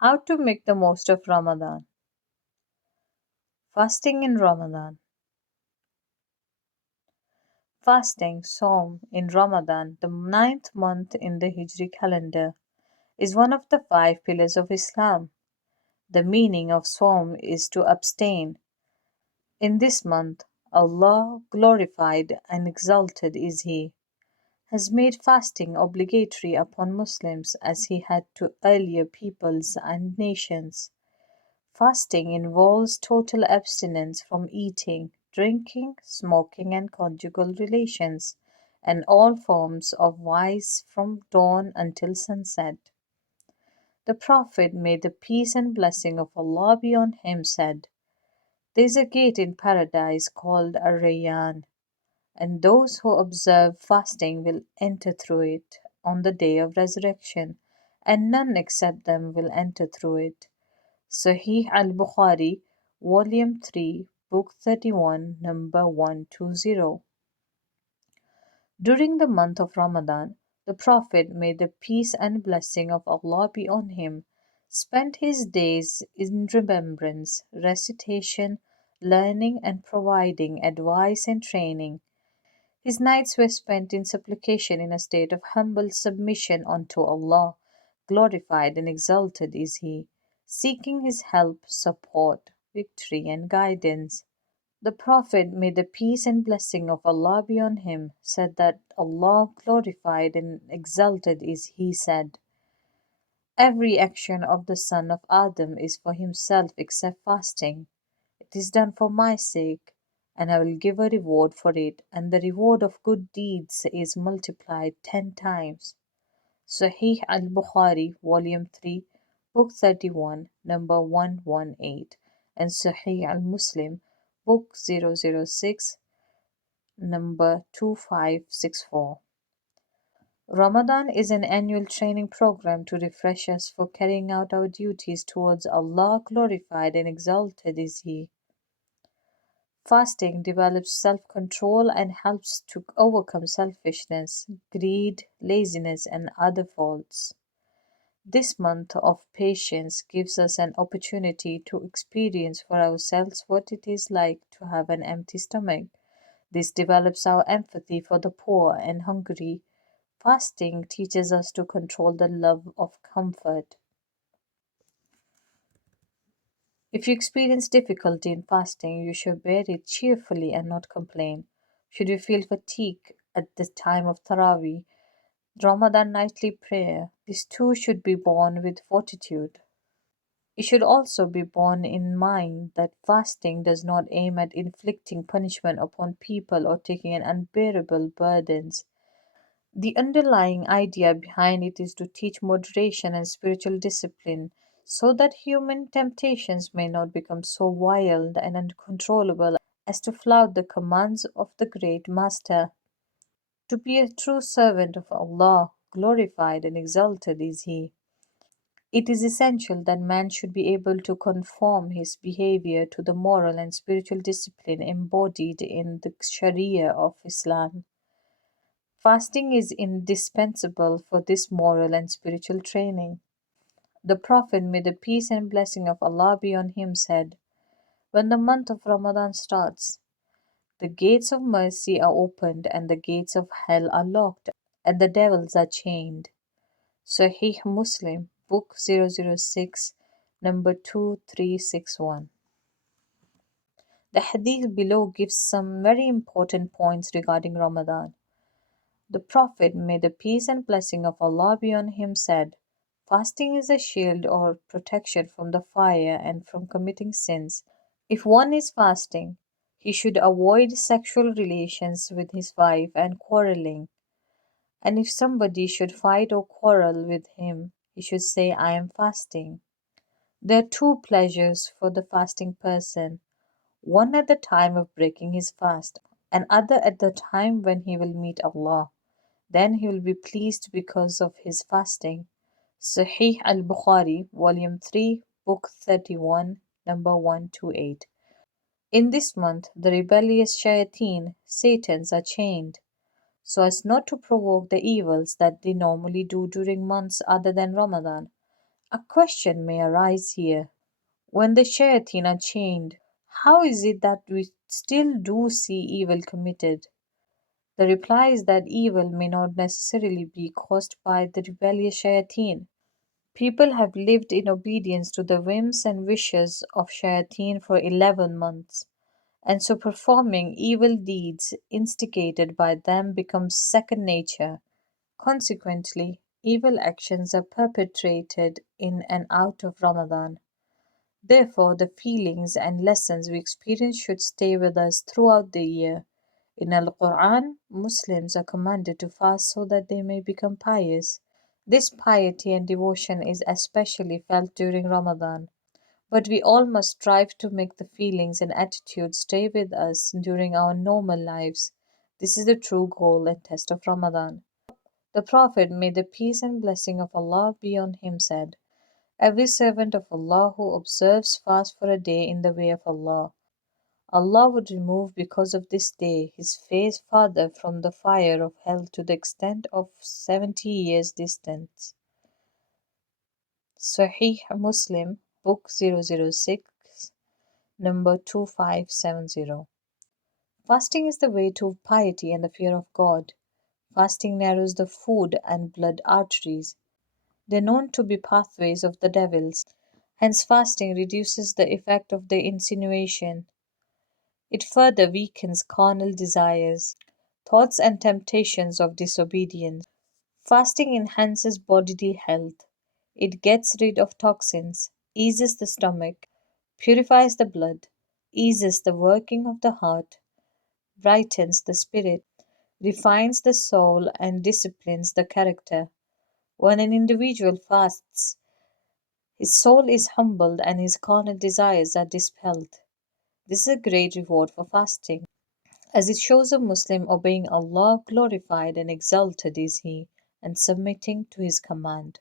How to make the most of Ramadan. Fasting in Ramadan. Fasting, Saum, in Ramadan, the ninth month in the Hijri calendar, is one of the five pillars of Islam. The meaning of Saum is to abstain. In this month, Allah, glorified and exalted is He, has made fasting obligatory upon Muslims as He had to earlier peoples and nations. Fasting involves total abstinence from eating, drinking, smoking, and conjugal relations, and all forms of vice from dawn until sunset. The Prophet, may the peace and blessing of Allah be on him, said, there is a gate in paradise called Ar-Rayyan, and those who observe fasting will enter through it on the day of resurrection, and none except them will enter through it. Sahih al-Bukhari, Volume 3, Book 31, number 120. During the month of Ramadan, the Prophet, may the peace and blessing of Allah be on him, spent his days in remembrance, recitation, learning, and providing advice and training. His nights were spent in supplication in a state of humble submission unto Allah. Glorified and exalted is He, seeking His help, support, victory, and guidance. The Prophet, may the peace and blessing of Allah be on him, said that Allah, glorified and exalted is He, said, every action of the son of Adam is for himself except fasting. It is done for my sake, and I will give a reward for it, and the reward of good deeds is multiplied 10 times. Sahih al-Bukhari, Volume 3, Book 31, number 118, and Sahih al-Muslim, Book 006, number 2564. Ramadan is an annual training program to refresh us for carrying out our duties towards Allah. Glorified and exalted is He. Fasting develops self control and helps to overcome selfishness, greed, laziness, and other faults. This month of patience gives us an opportunity to experience for ourselves what it is like to have an empty stomach. This develops our empathy for the poor and hungry. Fasting teaches us to control the love of comfort. If you experience difficulty in fasting, you should bear it cheerfully and not complain. Should you feel fatigue at the time of Taraweeh, Ramadan nightly prayer, this too should be borne with fortitude. It should also be borne in mind that fasting does not aim at inflicting punishment upon people or taking an unbearable burdens. The underlying idea behind it is to teach moderation and spiritual discipline so that human temptations may not become so wild and uncontrollable as to flout the commands of the great Master. To be a true servant of Allah, glorified and exalted is He. It is essential that man should be able to conform his behavior to the moral and spiritual discipline embodied in the Sharia of Islam. Fasting is indispensable for this moral and spiritual training. The Prophet, may the peace and blessing of Allah be on him, said, when the month of Ramadan starts, the gates of mercy are opened and the gates of hell are locked and the devils are chained. Sahih Muslim, Book 006, number 2361. The hadith below gives some very important points regarding Ramadan. The Prophet, may the peace and blessing of Allah be on him, said, fasting is a shield or protection from the fire and from committing sins. If one is fasting, he should avoid sexual relations with his wife and quarreling. And if somebody should fight or quarrel with him, he should say, I am fasting. There are two pleasures for the fasting person, one at the time of breaking his fast, and other at the time when he will meet Allah. Then he will be pleased because of his fasting. Sahih al-Bukhari, Volume 3, Book 31, number 128. In this month, the rebellious shayateen, Satans, are chained, so as not to provoke the evils that they normally do during months other than Ramadan. A question may arise here. When the shayateen are chained, how is it that we still do see evil committed? The reply is that evil may not necessarily be caused by the rebellious shayateen. People have lived in obedience to the whims and wishes of shayateen for 11 months, and so performing evil deeds instigated by them becomes second nature. Consequently, evil actions are perpetrated in and out of Ramadan. Therefore, the feelings and lessons we experience should stay with us throughout the year. In Al Quran, Muslims are commanded to fast so that they may become pious. This piety and devotion is especially felt during Ramadan, but we all must strive to make the feelings and attitudes stay with us during our normal lives. This is the true goal and test of Ramadan. The Prophet, may the peace and blessing of Allah be on him, said, every servant of Allah who observes fast for a day in the way of Allah, Allah would remove because of this day his face farther from the fire of hell to the extent of 70 years distance. Sahih Muslim, Book 006, number 2570. Fasting is the way to piety and the fear of God. Fasting narrows the food and blood arteries. They are known to be pathways of the devils. Hence, fasting reduces the effect of the insinuation. It further weakens carnal desires, thoughts, and temptations of disobedience. Fasting enhances bodily health. It gets rid of toxins, eases the stomach, purifies the blood, eases the working of the heart, brightens the spirit, refines the soul, and disciplines the character. When an individual fasts, his soul is humbled and his carnal desires are dispelled. This is a great reward for fasting, as it shows a Muslim obeying Allah, glorified and exalted is he, and submitting to his command.